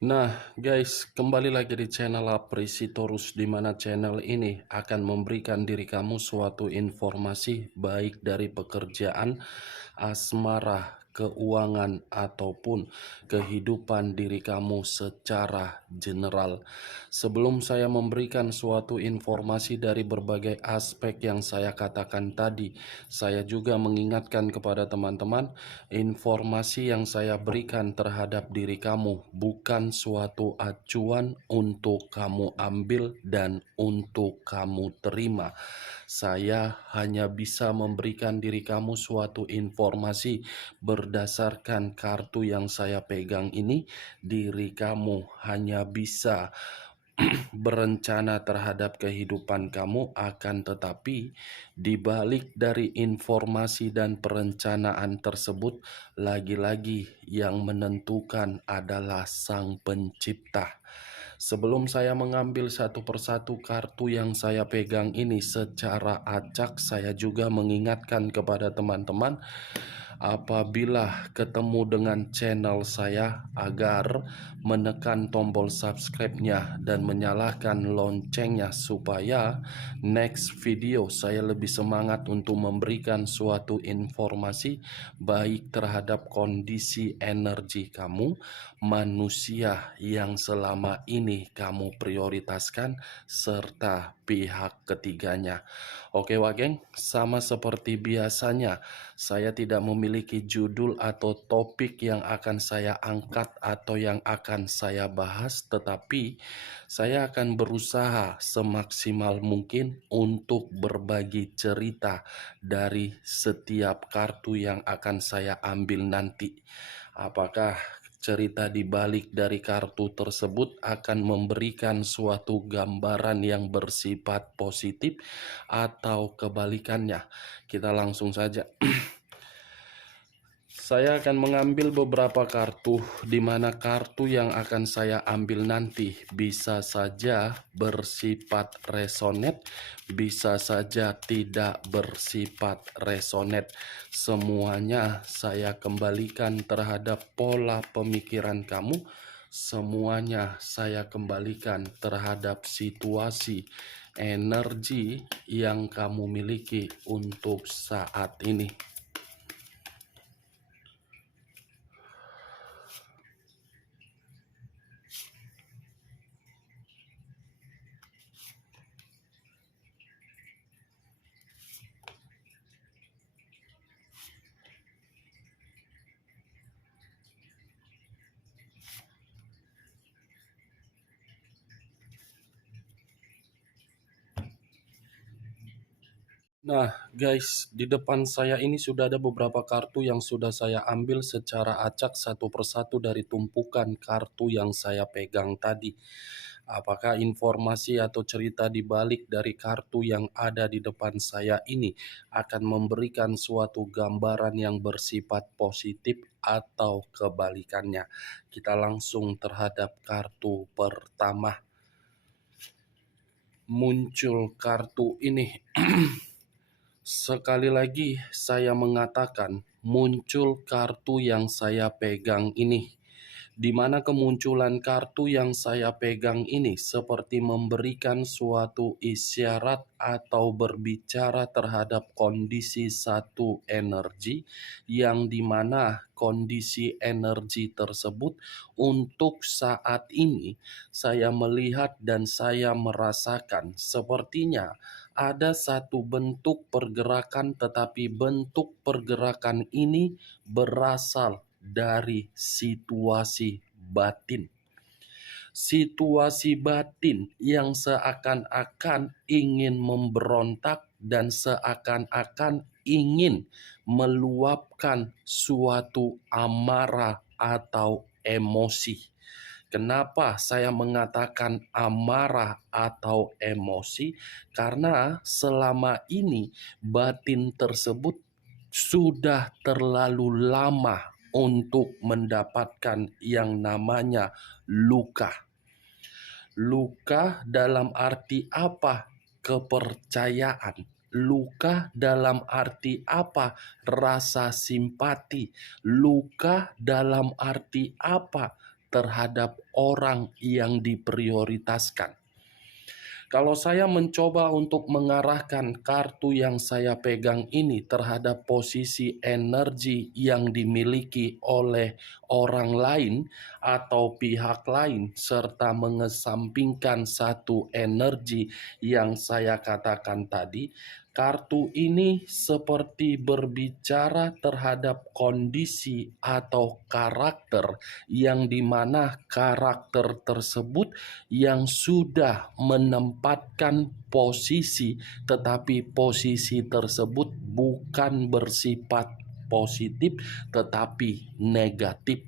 Nah, guys, kembali lagi di channel Apresitorus, di mana channel ini akan memberikan diri kamu suatu informasi baik dari pekerjaan, asmara, keuangan, ataupun kehidupan diri kamu secara general. Sebelum saya memberikan suatu informasi dari berbagai aspek yang saya katakan tadi, saya juga mengingatkan kepada teman-teman, informasi yang saya berikan terhadap diri kamu bukan suatu acuan untuk kamu ambil dan untuk kamu terima. Saya hanya bisa memberikan diri kamu suatu informasi berdasarkan kartu yang saya pegang ini. Diri kamu hanya bisa berencana terhadap kehidupan kamu, akan tetapi di balik dari informasi dan perencanaan tersebut, lagi-lagi yang menentukan adalah Sang Pencipta. Sebelum saya mengambil satu persatu kartu yang saya pegang ini secara acak, saya juga mengingatkan kepada teman-teman, apabila ketemu dengan channel saya, agar menekan tombol subscribe-nya dan menyalakan loncengnya supaya next video saya lebih semangat untuk memberikan suatu informasi baik terhadap kondisi energi kamu, manusia yang selama ini kamu prioritaskan, serta pihak ketiganya. Oke Wageng, sama seperti biasanya, saya tidak memiliki judul atau topik yang akan saya angkat atau yang akan saya bahas, tetapi saya akan berusaha semaksimal mungkin untuk berbagi cerita dari setiap kartu yang akan saya ambil nanti. Apakah cerita di balik dari kartu tersebut akan memberikan suatu gambaran yang bersifat positif atau kebalikannya? Kita langsung saja. Saya akan mengambil beberapa kartu, di mana kartu yang akan saya ambil nanti bisa saja bersifat resonet, bisa saja tidak bersifat resonet. Semuanya saya kembalikan terhadap pola pemikiran kamu. Semuanya saya kembalikan terhadap situasi energi yang kamu miliki untuk saat ini. Nah, guys, di depan saya ini sudah ada beberapa kartu yang sudah saya ambil secara acak satu persatu dari tumpukan kartu yang saya pegang tadi. Apakah informasi atau cerita di balik dari kartu yang ada di depan saya ini akan memberikan suatu gambaran yang bersifat positif atau kebalikannya? Kita langsung terhadap kartu pertama. Muncul kartu ini. Sekali lagi saya mengatakan, muncul kartu yang saya pegang ini, di mana kemunculan kartu yang saya pegang ini seperti memberikan suatu isyarat atau berbicara terhadap kondisi satu energi, yang dimana kondisi energi tersebut untuk saat ini saya melihat dan saya merasakan sepertinya ada satu bentuk pergerakan, tetapi bentuk pergerakan ini berasal dari situasi batin. Situasi batin yang seakan-akan ingin memberontak dan seakan-akan ingin meluapkan suatu amarah atau emosi. Kenapa saya mengatakan amarah atau emosi? Karena selama ini batin tersebut sudah terlalu lama untuk mendapatkan yang namanya luka. Luka dalam arti apa? Kepercayaan. Luka dalam arti apa? Rasa simpati. Luka dalam arti apa? terhadap orang yang diprioritaskan. Kalau saya mencoba untuk mengarahkan kartu yang saya pegang ini terhadap posisi energi yang dimiliki oleh orang lain atau pihak lain, serta mengesampingkan satu energi yang saya katakan tadi, kartu ini seperti berbicara terhadap kondisi atau karakter yang dimana karakter tersebut yang sudah menempatkan posisi, tetapi posisi tersebut bukan bersifat positif tetapi negatif.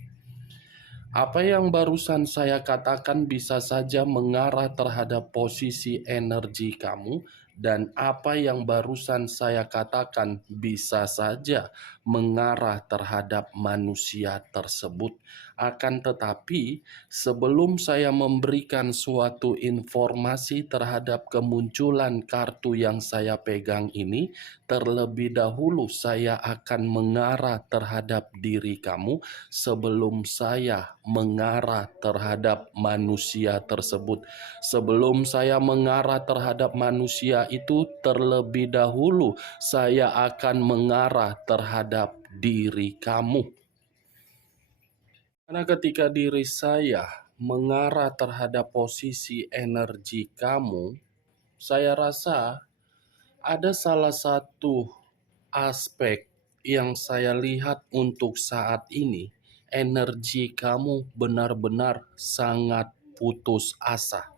Apa yang barusan saya katakan bisa saja mengarah terhadap posisi energi kamu, dan apa yang barusan saya katakan bisa saja mengarah terhadap manusia tersebut. Akan tetapi, sebelum saya memberikan suatu informasi terhadap kemunculan kartu yang saya pegang ini, terlebih dahulu saya akan mengarah terhadap diri kamu sebelum saya mengarah terhadap manusia tersebut. Sebelum saya mengarah terhadap manusia itu, terlebih dahulu saya akan mengarah terhadap diri kamu. Karena ketika diri saya mengarah terhadap posisi energi kamu, saya rasa ada salah satu aspek yang saya lihat untuk saat ini. Energi kamu benar-benar sangat putus asa.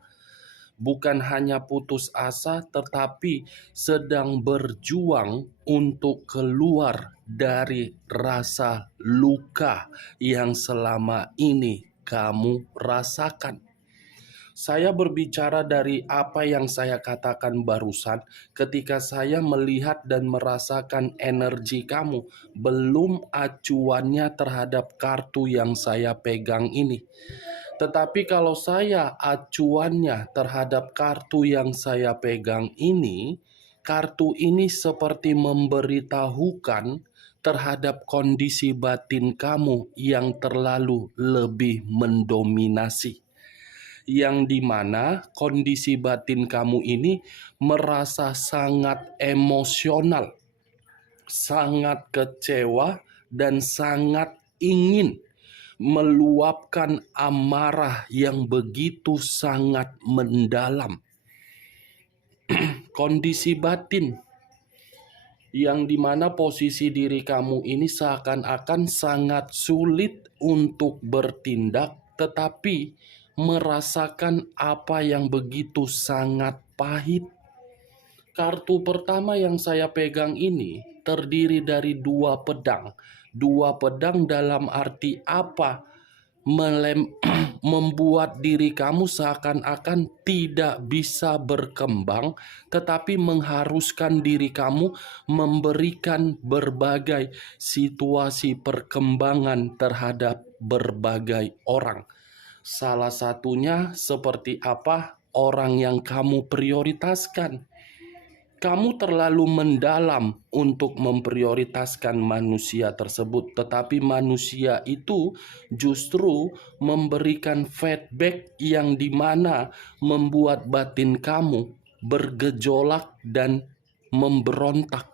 Bukan hanya putus asa, tetapi sedang berjuang untuk keluar dari rasa luka yang selama ini kamu rasakan. Saya berbicara dari apa yang saya katakan barusan ketika saya melihat dan merasakan energi kamu, belum acuannya terhadap kartu yang saya pegang ini. Tetapi kalau saya acuannya terhadap kartu yang saya pegang ini, kartu ini seperti memberitahukan terhadap kondisi batin kamu yang terlalu lebih mendominasi, yang dimana kondisi batin kamu ini merasa sangat emosional, sangat kecewa, dan sangat ingin meluapkan amarah yang begitu sangat mendalam. Kondisi batin yang dimana posisi diri kamu ini seakan-akan sangat sulit untuk bertindak, tetapi merasakan apa yang begitu sangat pahit. Kartu pertama yang saya pegang ini terdiri dari dua pedang. Dua pedang dalam arti apa? Membuat diri kamu seakan-akan tidak bisa berkembang, tetapi mengharuskan diri kamu memberikan berbagai situasi perkembangan terhadap berbagai orang. Salah satunya seperti apa? Orang yang kamu prioritaskan. Kamu terlalu mendalam untuk memprioritaskan manusia tersebut, tetapi manusia itu justru memberikan feedback yang dimana membuat batin kamu bergejolak dan memberontak.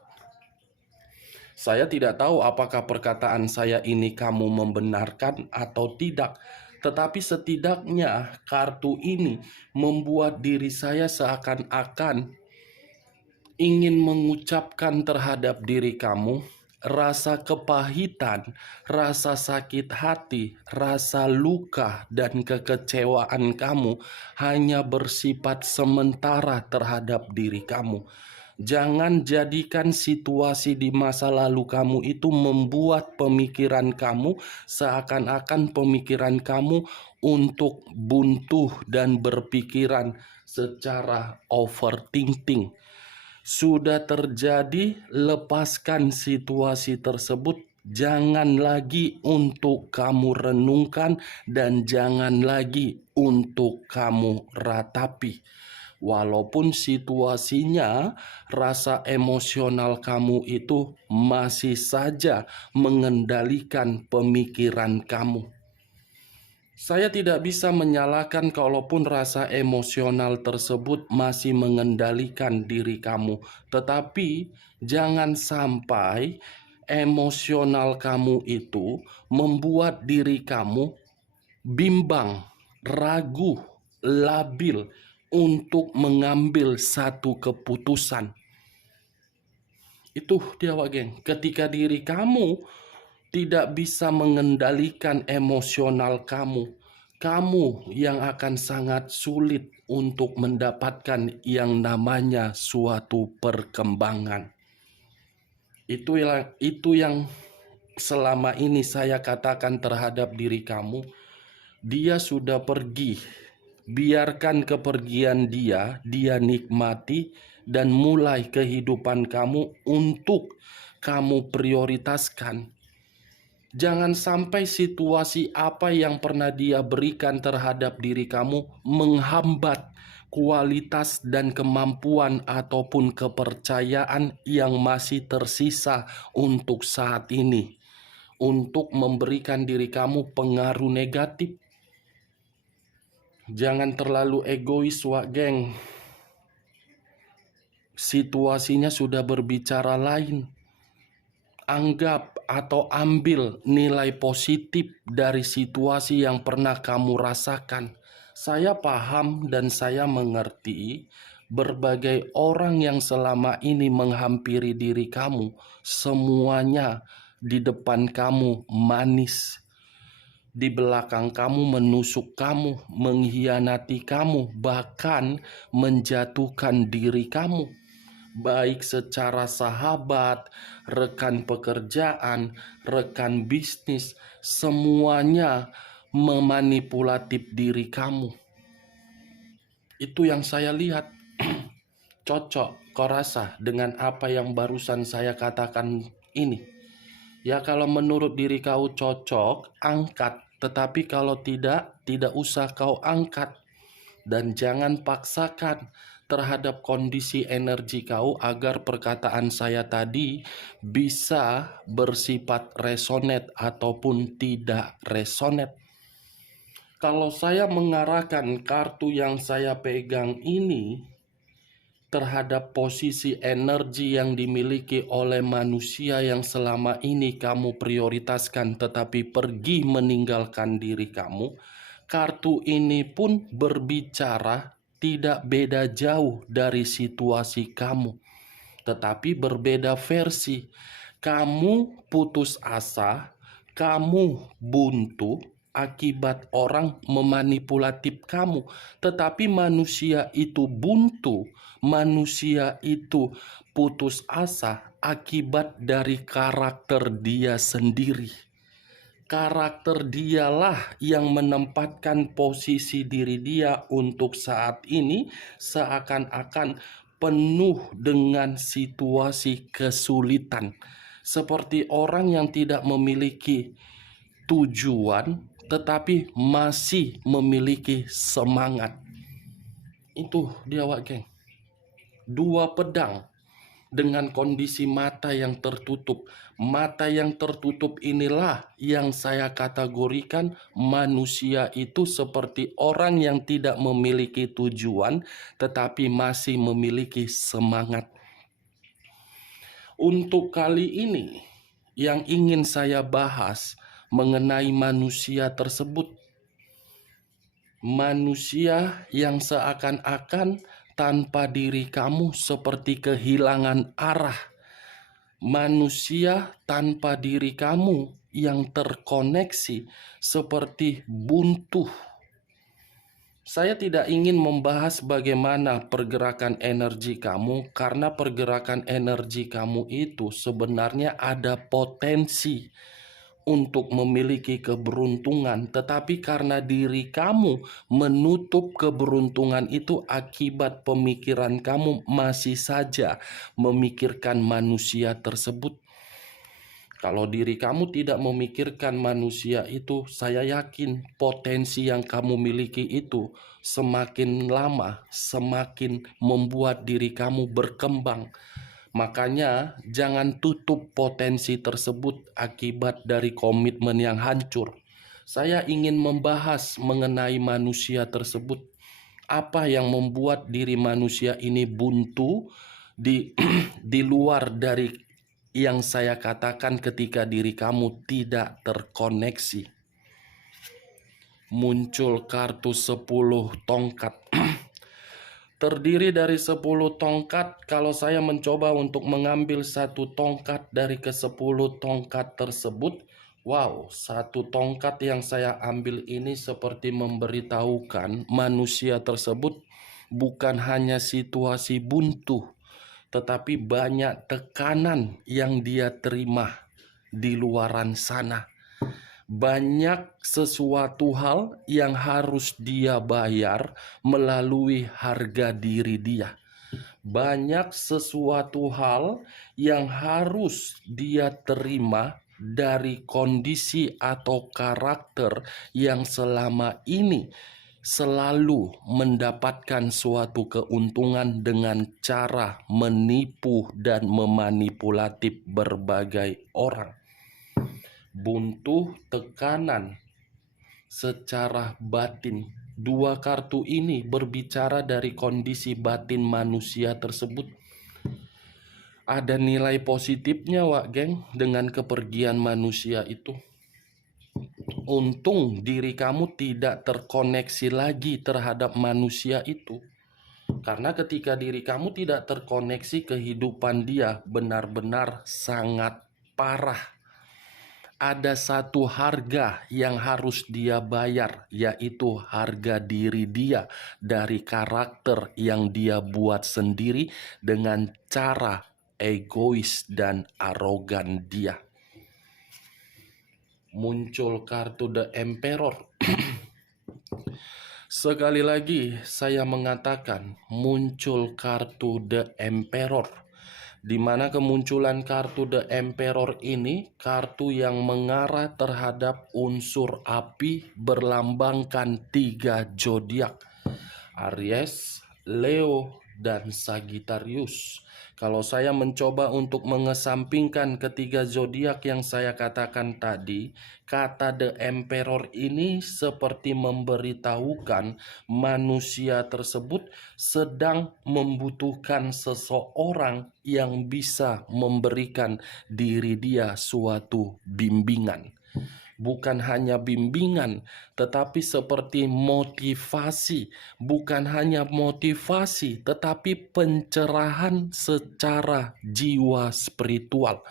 Saya tidak tahu apakah perkataan saya ini kamu membenarkan atau tidak, tetapi setidaknya kartu ini membuat diri saya seakan-akan ingin mengucapkan terhadap diri kamu rasa kepahitan, rasa sakit hati, rasa luka, dan kekecewaan kamu hanya bersifat sementara terhadap diri kamu. Jangan jadikan situasi di masa lalu kamu itu membuat pemikiran kamu seakan-akan pemikiran kamu untuk buntu dan berpikiran secara overthinking. Sudah terjadi, lepaskan situasi tersebut. Jangan lagi untuk kamu renungkan dan jangan lagi untuk kamu ratapi. Walaupun situasinya, rasa emosional kamu itu masih saja mengendalikan pemikiran kamu. Saya tidak bisa menyalahkan kalaupun rasa emosional tersebut masih mengendalikan diri kamu, tetapi jangan sampai emosional kamu itu membuat diri kamu bimbang, ragu, labil untuk mengambil satu keputusan. Itu dia, Wak Geng. Ketika diri kamu tidak bisa mengendalikan emosional kamu, kamu yang akan sangat sulit untuk mendapatkan yang namanya suatu perkembangan. Itu yang selama ini saya katakan terhadap diri kamu. Dia sudah pergi. Biarkan kepergian dia nikmati dan mulai kehidupan kamu untuk kamu prioritaskan. Jangan sampai situasi apa yang pernah dia berikan terhadap diri kamu menghambat kualitas dan kemampuan ataupun kepercayaan yang masih tersisa untuk saat ini, untuk memberikan diri kamu pengaruh negatif. Jangan terlalu egois, Wak Geng. Situasinya sudah berbicara lain. Anggap atau ambil nilai positif dari situasi yang pernah kamu rasakan. Saya paham dan saya mengerti berbagai orang yang selama ini menghampiri diri kamu, semuanya di depan kamu manis. Di belakang kamu menusuk kamu, mengkhianati kamu, bahkan menjatuhkan diri kamu. Baik secara sahabat, rekan pekerjaan, rekan bisnis, semuanya memanipulatif diri kamu. Itu yang saya lihat. Cocok kau rasa dengan apa yang barusan saya katakan ini? Ya, kalau menurut diri kau cocok, angkat. Tetapi kalau tidak usah kau angkat. Dan jangan paksakan terhadap kondisi energi kau agar perkataan saya tadi bisa bersifat resonate ataupun tidak resonate. Kalau saya mengarahkan kartu yang saya pegang ini terhadap posisi energi yang dimiliki oleh manusia yang selama ini kamu prioritaskan tetapi pergi meninggalkan diri kamu, kartu ini pun berbicara tidak beda jauh dari situasi kamu, tetapi berbeda versi. Kamu putus asa, kamu buntu akibat orang memanipulatif kamu. Tetapi manusia itu buntu, manusia itu putus asa akibat dari karakter dia sendiri. Karakter dialah yang menempatkan posisi diri dia untuk saat ini seakan-akan penuh dengan situasi kesulitan. Seperti orang yang tidak memiliki tujuan tetapi masih memiliki semangat. Itu dia, Wak Geng. Dua pedang dengan kondisi mata yang tertutup. Mata yang tertutup inilah yang saya kategorikan manusia itu seperti orang yang tidak memiliki tujuan tetapi masih memiliki semangat. Untuk kali ini yang ingin saya bahas mengenai manusia tersebut. Manusia yang seakan-akan tanpa diri kamu seperti kehilangan arah. Manusia tanpa diri kamu yang terkoneksi seperti buntu. Saya tidak ingin membahas bagaimana pergerakan energi kamu, karena pergerakan energi kamu itu sebenarnya ada potensi untuk memiliki keberuntungan, tetapi karena diri kamu menutup keberuntungan itu akibat pemikiran kamu masih saja memikirkan manusia tersebut. Kalau diri kamu tidak memikirkan manusia itu, saya yakin potensi yang kamu miliki itu semakin lama semakin membuat diri kamu berkembang. Makanya jangan tutup potensi tersebut akibat dari komitmen yang hancur. Saya ingin membahas mengenai manusia tersebut. Apa yang membuat diri manusia ini buntu di di luar dari yang saya katakan ketika diri kamu tidak terkoneksi. Muncul kartu 10 tongkat. Terdiri dari 10 tongkat. Kalau saya mencoba untuk mengambil satu tongkat dari ke-10 tongkat tersebut, wow, satu tongkat yang saya ambil ini seperti memberitahukan manusia tersebut bukan hanya situasi buntu, tetapi banyak tekanan yang dia terima di luaran sana. Banyak sesuatu hal yang harus dia bayar melalui harga diri dia. Banyak sesuatu hal yang harus dia terima dari kondisi atau karakter yang selama ini selalu mendapatkan suatu keuntungan dengan cara menipu dan memanipulatif berbagai orang. Buntu tekanan secara batin. Dua kartu ini berbicara dari kondisi batin manusia tersebut. Ada nilai positifnya, Wak Geng, dengan kepergian manusia itu. Untung diri kamu tidak terkoneksi lagi terhadap manusia itu. Karena ketika diri kamu tidak terkoneksi, kehidupan dia benar-benar sangat parah. Ada satu harga yang harus dia bayar, yaitu harga diri dia dari karakter yang dia buat sendiri dengan cara egois dan arogan dia. Muncul kartu The Emperor. Sekali lagi saya mengatakan muncul kartu The Emperor, di mana kemunculan kartu The Emperor ini kartu yang mengarah terhadap unsur api berlambangkan 3 zodiak: Aries, Leo, dan Sagittarius. Kalau saya mencoba untuk mengesampingkan ketiga zodiak yang saya katakan tadi, kata The Emperor ini seperti memberitahukan manusia tersebut sedang membutuhkan seseorang yang bisa memberikan diri dia suatu bimbingan. Bukan hanya bimbingan, tetapi seperti motivasi. Bukan hanya motivasi, tetapi pencerahan secara jiwa spiritual.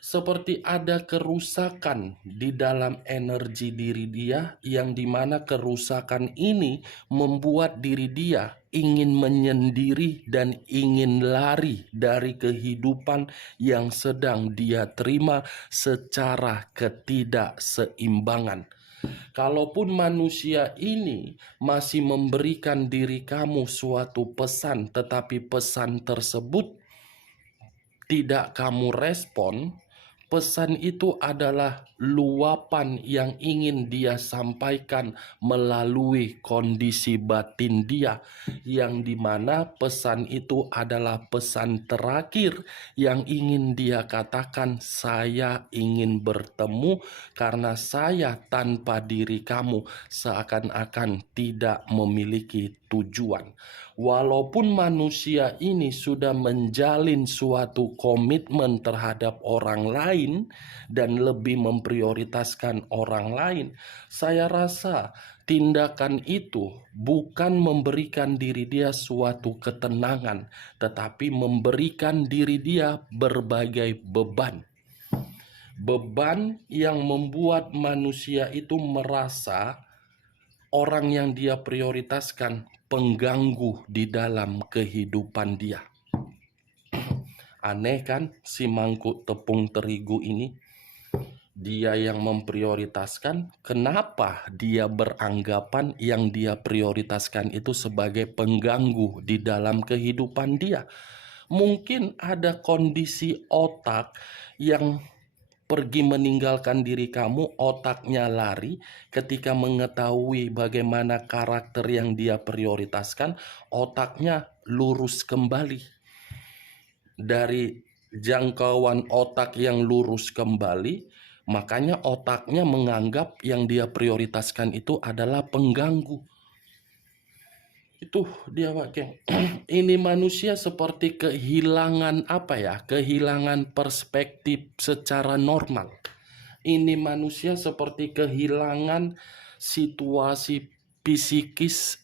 Seperti ada kerusakan di dalam energi diri dia, yang dimana kerusakan ini membuat diri dia ingin menyendiri dan ingin lari dari kehidupan yang sedang dia terima secara ketidakseimbangan. Kalaupun manusia ini masih memberikan diri kamu suatu pesan, tetapi pesan tersebut tidak kamu respon, pesan itu adalah luapan yang ingin dia sampaikan melalui kondisi batin dia, yang dimana pesan itu adalah pesan terakhir yang ingin dia katakan. Saya ingin bertemu karena saya tanpa diri kamu seakan-akan tidak memiliki tujuan. Walaupun manusia ini sudah menjalin suatu komitmen terhadap orang lain dan lebih memprioritaskan orang lain, saya rasa tindakan itu bukan memberikan diri dia suatu ketenangan, tetapi memberikan diri dia berbagai beban. Beban yang membuat manusia itu merasa orang yang dia prioritaskan pengganggu di dalam kehidupan dia. Aneh kan si mangkuk tepung terigu ini? Dia yang memprioritaskan, kenapa dia beranggapan yang dia prioritaskan itu sebagai pengganggu di dalam kehidupan dia? Mungkin ada kondisi otak yang pergi meninggalkan diri kamu, otaknya lari. Ketika mengetahui bagaimana karakter yang dia prioritaskan, otaknya lurus kembali. Dari jangkauan otak yang lurus kembali, Makanya otaknya menganggap yang dia prioritaskan itu adalah pengganggu. Itu dia Pak Geng. Ini manusia seperti kehilangan apa ya? Kehilangan perspektif secara normal. Ini manusia seperti kehilangan situasi psikis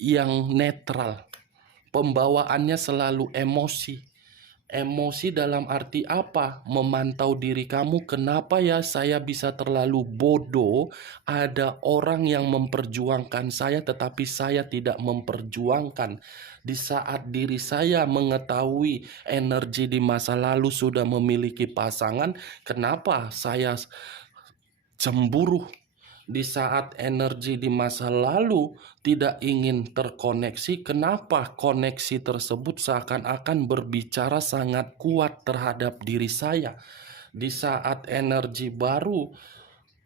yang netral. Pembawaannya selalu emosi. Emosi dalam arti apa? Memantau diri kamu, kenapa ya saya bisa terlalu bodoh? Ada orang yang memperjuangkan saya tetapi saya tidak memperjuangkan. Di saat diri saya mengetahui energi di masa lalu sudah memiliki pasangan, kenapa saya cemburu? Di saat energi di masa lalu tidak ingin terkoneksi, kenapa koneksi tersebut seakan-akan berbicara sangat kuat terhadap diri saya? Di saat energi baru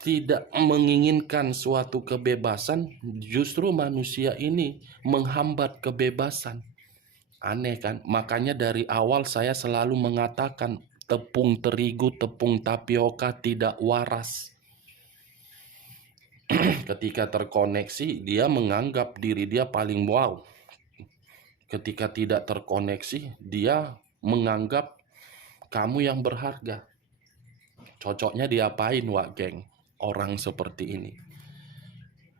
tidak menginginkan suatu kebebasan, justru manusia ini menghambat kebebasan. Aneh kan? Makanya dari awal saya selalu mengatakan tepung terigu, tepung tapioka tidak waras. Ketika terkoneksi, dia menganggap diri dia paling wow. Ketika tidak terkoneksi, dia menganggap kamu yang berharga. Cocoknya diapain, Wak Geng? Orang seperti ini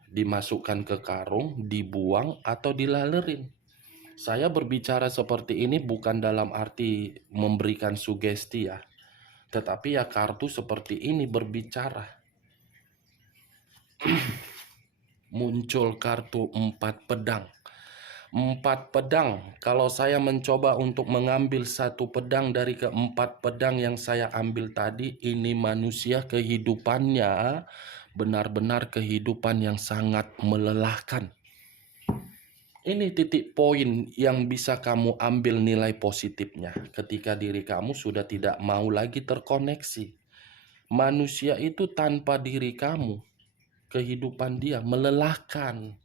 dimasukkan ke karung, dibuang, atau dilalerin. Saya berbicara seperti ini bukan dalam arti memberikan sugesti ya, tetapi ya kartu seperti ini berbicara. Muncul kartu 4 pedang. 4 pedang, kalau saya mencoba untuk mengambil satu pedang dari keempat pedang yang saya ambil tadi, ini manusia kehidupannya benar-benar kehidupan yang sangat melelahkan. Ini titik poin yang bisa kamu ambil nilai positifnya ketika diri kamu sudah tidak mau lagi terkoneksi. Manusia itu tanpa diri kamu, kehidupan dia melelahkan.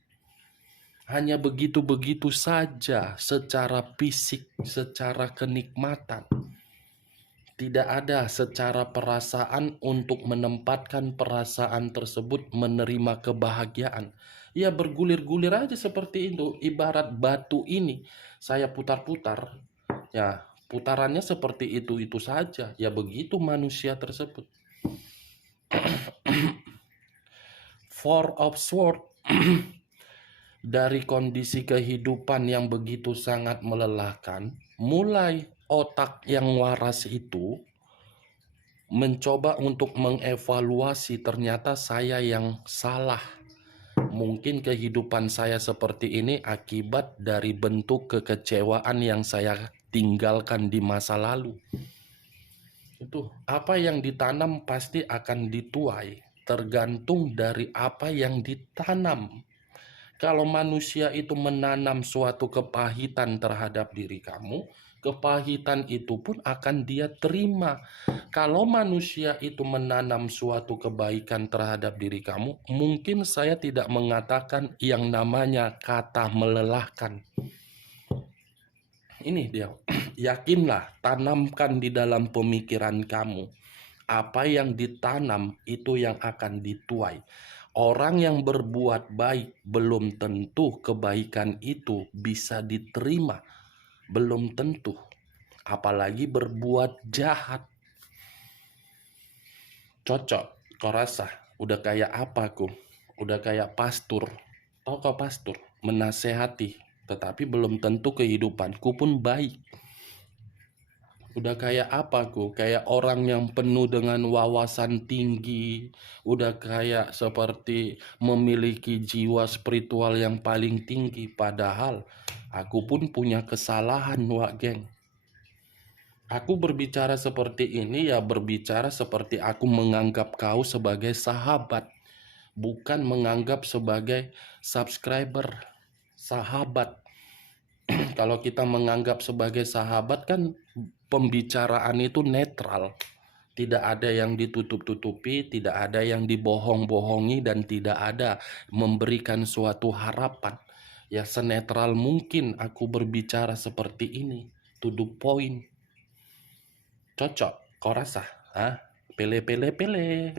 Hanya begitu-begitu saja secara fisik, secara kenikmatan. Tidak ada secara perasaan untuk menempatkan perasaan tersebut menerima kebahagiaan. Ya bergulir-gulir aja seperti itu. Ibarat batu ini saya putar-putar. Ya putarannya seperti itu saja. Ya begitu manusia tersebut. Four of Swords. Dari kondisi kehidupan yang begitu sangat melelahkan, mulai otak yang waras itu mencoba untuk mengevaluasi ternyata saya yang salah. Mungkin kehidupan saya seperti ini akibat dari bentuk kekecewaan yang saya tinggalkan di masa lalu. Itu apa yang ditanam pasti akan dituai, tergantung dari apa yang ditanam. Kalau manusia itu menanam suatu kepahitan terhadap diri kamu, kepahitan itu pun akan dia terima. Kalau manusia itu menanam suatu kebaikan terhadap diri kamu, mungkin saya tidak mengatakan yang namanya kata melelahkan. Ini dia, yakinlah, tanamkan di dalam pemikiran kamu. Apa yang ditanam itu yang akan dituai. Orang yang berbuat baik belum tentu kebaikan itu bisa diterima. Belum tentu. Apalagi berbuat jahat. Cocok, kau rasa? Udah kayak apa ku? Udah kayak pastor. Tahu kau pastor? Menasehati. Tetapi belum tentu kehidupanku pun baik. Udah kayak apa ku? Kayak orang yang penuh dengan wawasan tinggi. Udah kayak seperti memiliki jiwa spiritual yang paling tinggi. Padahal aku pun punya kesalahan, Wak Geng. Aku berbicara seperti ini ya berbicara seperti aku menganggap kau sebagai sahabat. Bukan menganggap sebagai subscriber. Sahabat. Kalau kita menganggap sebagai sahabat kan pembicaraan itu netral. Tidak ada yang ditutup-tutupi, tidak ada yang dibohong-bohongi, dan tidak ada memberikan suatu harapan. Ya senetral mungkin aku berbicara seperti ini. To the point. Cocok, kau rasa? Hah? Pele.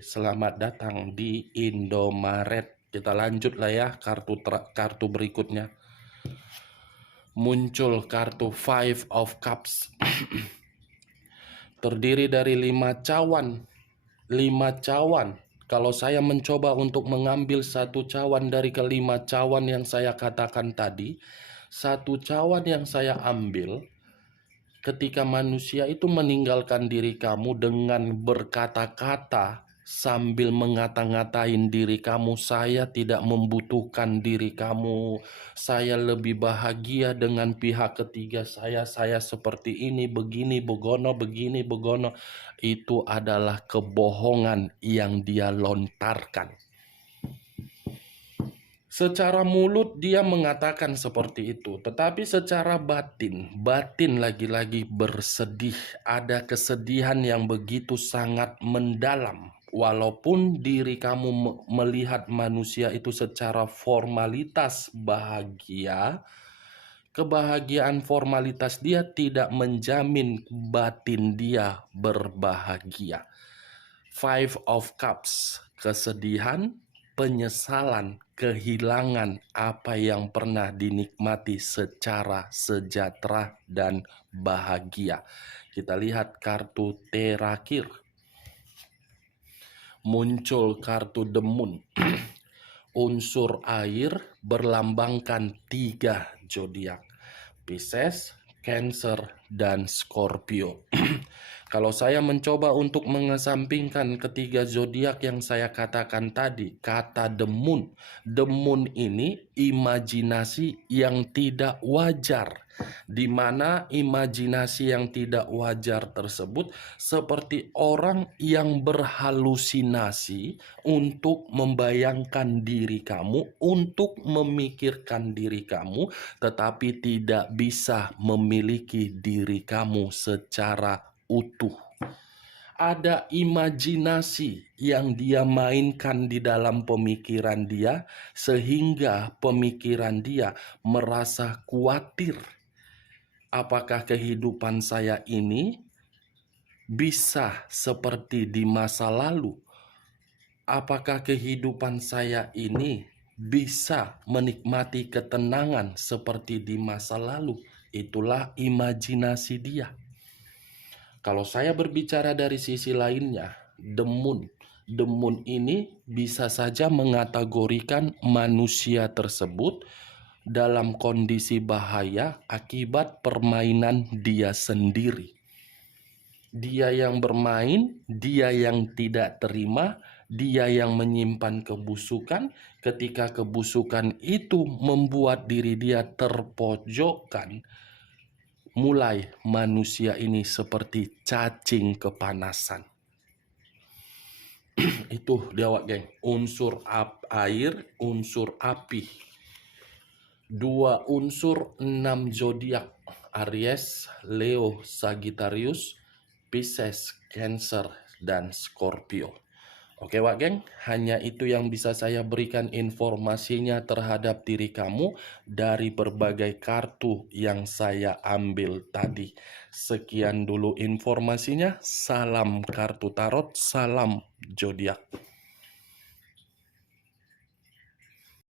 Selamat datang di Indomaret. Kita lanjut lah ya, kartu berikutnya. Muncul kartu Five of Cups. Terdiri dari 5 cawan. 5 cawan. Kalau saya mencoba untuk mengambil satu cawan dari kelima cawan yang saya katakan tadi, satu cawan yang saya ambil ketika manusia itu meninggalkan diri kamu dengan berkata-kata sambil mengata-ngatain diri kamu, saya tidak membutuhkan diri kamu, saya lebih bahagia dengan pihak ketiga saya seperti ini, begini, begono, begini, begono. Itu adalah kebohongan yang dia lontarkan. Secara mulut dia mengatakan seperti itu, tetapi secara batin lagi-lagi bersedih. Ada kesedihan yang begitu sangat mendalam. Walaupun diri kamu melihat manusia itu secara formalitas bahagia, kebahagiaan formalitas dia tidak menjamin batin dia berbahagia. Five of Cups, kesedihan, penyesalan, kehilangan apa yang pernah dinikmati secara sejahtera dan bahagia. Kita lihat kartu terakhir. Muncul kartu The Moon. Unsur air berlambangkan 3 zodiak. Pisces, Cancer, dan Scorpio. Kalau saya mencoba untuk mengesampingkan ketiga zodiak yang saya katakan tadi, kata the moon ini imajinasi yang tidak wajar, di mana imajinasi yang tidak wajar tersebut seperti orang yang berhalusinasi untuk membayangkan diri kamu, untuk memikirkan diri kamu, tetapi tidak bisa memiliki diri kamu secara utuh. Ada imajinasi yang dia mainkan di dalam pemikiran dia, sehingga pemikiran dia merasa khawatir. Apakah kehidupan saya ini bisa seperti di masa lalu? Apakah kehidupan saya ini bisa menikmati ketenangan seperti di masa lalu? Itulah imajinasi dia. Kalau saya berbicara dari sisi lainnya, the moon ini bisa saja mengategorikan manusia tersebut dalam kondisi bahaya akibat permainan dia sendiri. Dia yang bermain, dia yang tidak terima, dia yang menyimpan kebusukan. Ketika kebusukan itu membuat diri dia terpojokkan, mulai manusia ini seperti cacing kepanasan. Itu dia wak geng, unsur air, unsur api. 2 unsur 6 zodiak, Aries, Leo, Sagittarius, Pisces, Cancer, dan Scorpio. Oke wak geng, hanya itu yang bisa saya berikan informasinya terhadap diri kamu dari berbagai kartu yang saya ambil tadi. Sekian dulu informasinya, salam kartu tarot, salam zodiak.